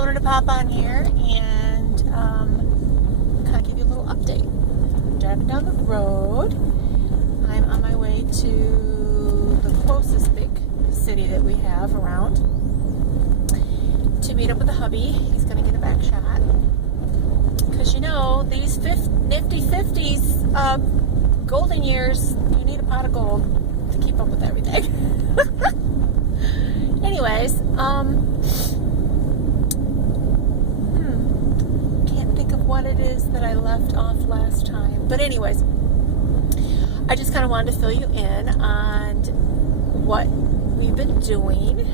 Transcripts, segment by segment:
wanted to pop on here and kind of give you a little update. I'm driving down the road. I'm on my way to the closest big city that we have around to meet up with the hubby. He's going to get a back shot. Because you know, these nifty 50s golden years, you need a pot of gold to keep up with everything. Anyways, can't think of what it is that I left off last time. But anyways, I just kind of wanted to fill you in on what we've been doing.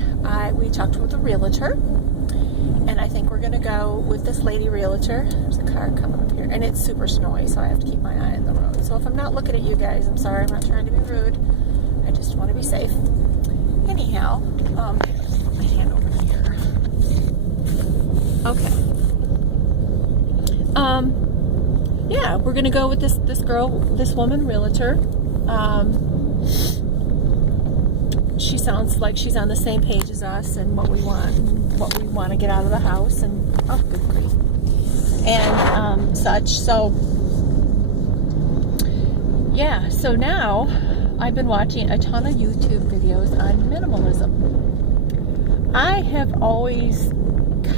We talked with a realtor, and I think we're going to go with this lady realtor. There's a car coming up here, and it's super snowy, so I have to keep my eye on the road. So if I'm not looking at you guys, I'm sorry. I'm not trying to be rude. I just want to be safe. Anyhow, my hand over here. Okay. Yeah, we're gonna go with this woman realtor. She sounds like she's on the same page as us and what we want to get out of the house, and oh, good grief, and such. So yeah, so now I've been watching a ton of YouTube videos on minimalism. I have always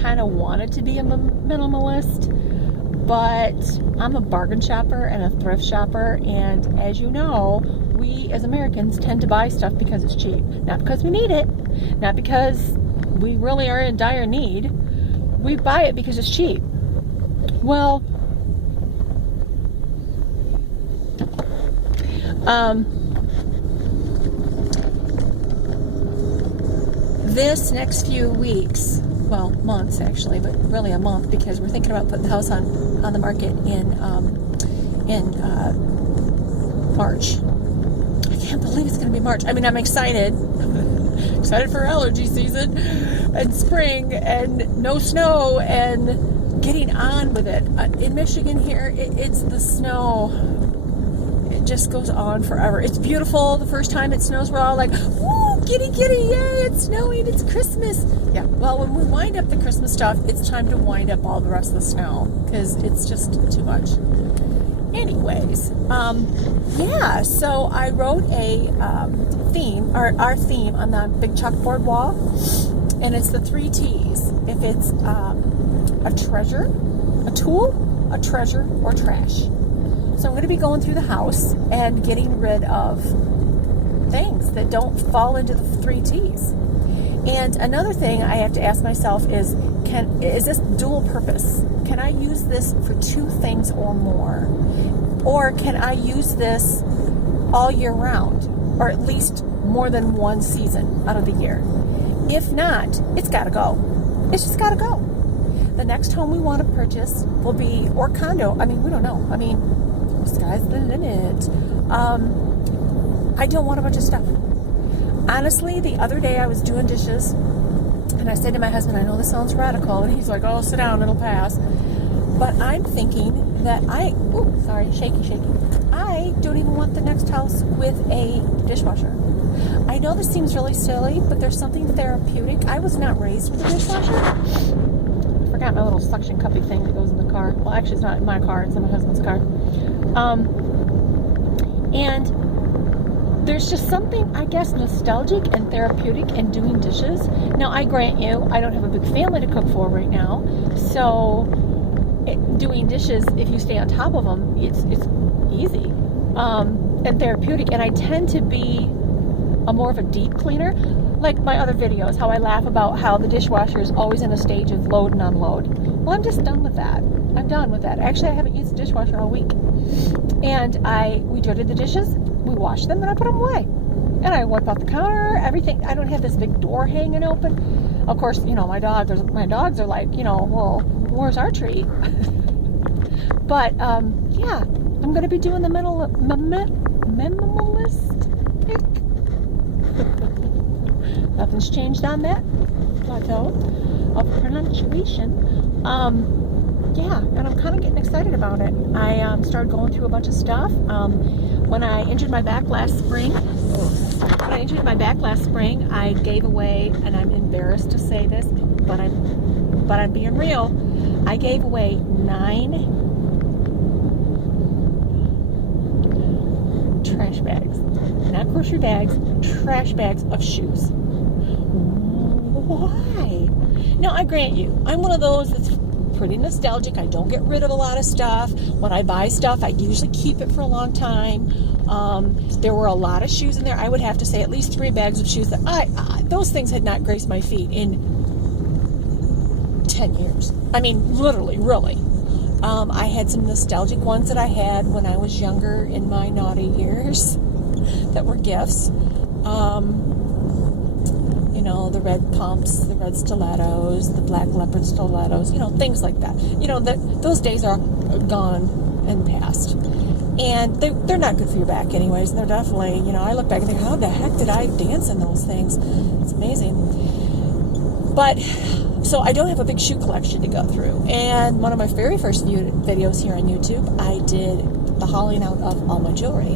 kind of wanted to be a minimalist, but I'm a bargain shopper and a thrift shopper, and as you know, we as Americans tend to buy stuff because it's cheap. Not because we need it, not because we really are in dire need. We buy it because it's cheap. Well, this next few weeks, well, months actually, but really a month, because we're thinking about putting the house on the market in March. I can't believe it's going to be March. I mean, I'm excited. Excited for allergy season and spring and no snow and getting on with it. In Michigan here, it's the snow. It just goes on forever. It's beautiful. The first time it snows, we're all like, woo, giddy, giddy, yay, it's snowing, it's Christmas. Yeah, well, when we wind up the Christmas stuff, it's time to wind up all the rest of the snow, because it's just too much. Anyways, yeah, so I wrote a theme, or our theme on the big chalkboard wall, and it's the 3 T's. If it's a treasure, a tool, a treasure, or trash. So I'm going to be going through the house and getting rid of things that don't fall into the 3 T's. And another thing I have to ask myself is this dual purpose? Can I use this for 2 things or more? Or can I use this all year round? Or at least more than one season out of the year? If not, it's got to go. It's just got to go. The next home we want to purchase will be, or condo, I mean, we don't know. I mean, sky's the limit. I don't want a bunch of stuff. Honestly, the other day I was doing dishes, and I said to my husband, I know this sounds radical, and he's like, oh, sit down, it'll pass. But I'm thinking that I don't even want the next house with a dishwasher. I know this seems really silly, but there's something therapeutic. I was not raised with a dishwasher. I forgot my little suction cuppy thing that goes in the car. Well, actually, it's not in my car, it's in my husband's car. And there's just something, I guess, nostalgic and therapeutic in doing dishes. Now, I grant you, I don't have a big family to cook for right now, so doing dishes, if you stay on top of them, it's easy and therapeutic. And I tend to be more of a deep cleaner, like my other videos, how I laugh about how the dishwasher is always in a stage of load and unload. Well, I'm just done with that. I'm done with that. Actually, I haven't used the dishwasher all week. And we dirtied the dishes, we washed them, and I put them away. And I wipe out the counter, everything. I don't have this big door hanging open. Of course, you know, my dogs are like, you know, well, where's our treat? But, yeah, I'm going to be doing the minimalist pick. Nothing's changed on that plateau of pronunciation. Yeah, and I'm kind of getting excited about it. I started going through a bunch of stuff. When I injured my back last spring, I gave away, and I'm embarrassed to say this, but I'm but I'm being real. I gave away 9 trash bags, not grocery bags, trash bags of shoes. Why? Now, I grant you, I'm one of those that's pretty nostalgic. I don't get rid of a lot of stuff. When I buy stuff, I usually keep it for a long time. There were a lot of shoes in there. I would have to say at least 3 bags of shoes that those things had not graced my feet in 10 years. I mean, literally, really. I had some nostalgic ones that I had when I was younger in my naughty years that were gifts. You know, the red pumps, the red stilettos, the black leopard stilettos, you know, things like that. You know, those days are gone and past. And they're not good for your back anyways. They're definitely, you know, I look back and think, how the heck did I dance in those things? It's amazing. But, so I don't have a big shoe collection to go through. And one of my very first videos here on YouTube, I did the hauling out of all my jewelry.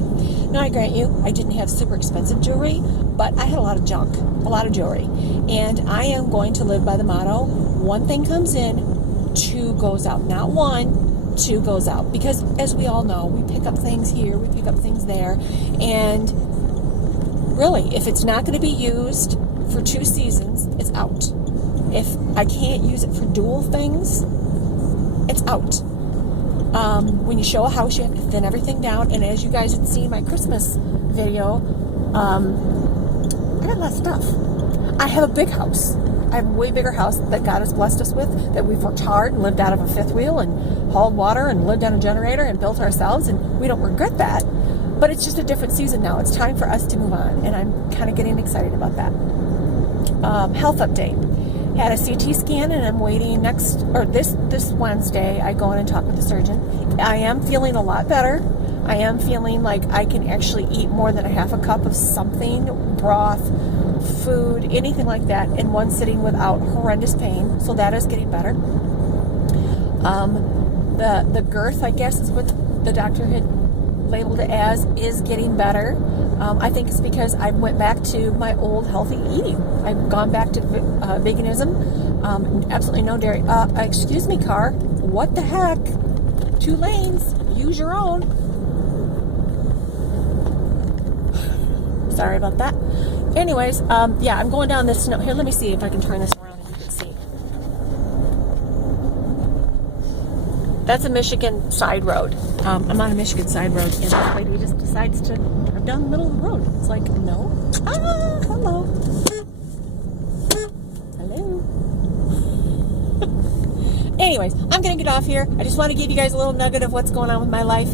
Now, I grant you, I didn't have super expensive jewelry, but I had a lot of junk, a lot of jewelry. And I am going to live by the motto, 1 thing comes in, 2 goes out. Not 1, 2 goes out. Because as we all know, we pick up things here, we pick up things there. And really, if it's not going to be used for 2 seasons, it's out. If I can't use it for dual things, it's out. When you show a house, you have to thin everything down. And as you guys had seen my Christmas video, I got a lot of stuff. I have a big house. I have a way bigger house that God has blessed us with, that we've worked hard and lived out of a 5th wheel and hauled water and lived on a generator and built ourselves. And we don't regret that. But it's just a different season now. It's time for us to move on. And I'm kind of getting excited about that. Health update. Had a CT scan, and I'm waiting this Wednesday. I go in and talk with the surgeon. I am feeling a lot better. I am feeling like I can actually eat more than a half a cup of something, broth, food, anything like that, in one sitting without horrendous pain. So that is getting better. The girth, I guess, is what the doctor had labeled it as, is getting better. I think it's because I went back to my old healthy eating. I've gone back to veganism. Absolutely no dairy. Excuse me, car. What the heck? 2 lanes. Use your own. Sorry about that. Anyways, yeah, I'm going down this snow. Here, let me see if I can turn this around and you can see. That's a Michigan side road. I'm on a Michigan side road, and this lady just decides to drive down the middle of the road. It's like, no. Hello. Hello. Anyways, I'm going to get off here. I just want to give you guys a little nugget of what's going on with my life.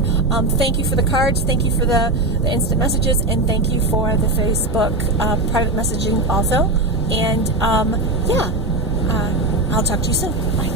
Thank you for the cards. Thank you for the instant messages. And thank you for the Facebook private messaging also. And, yeah, I'll talk to you soon. Bye.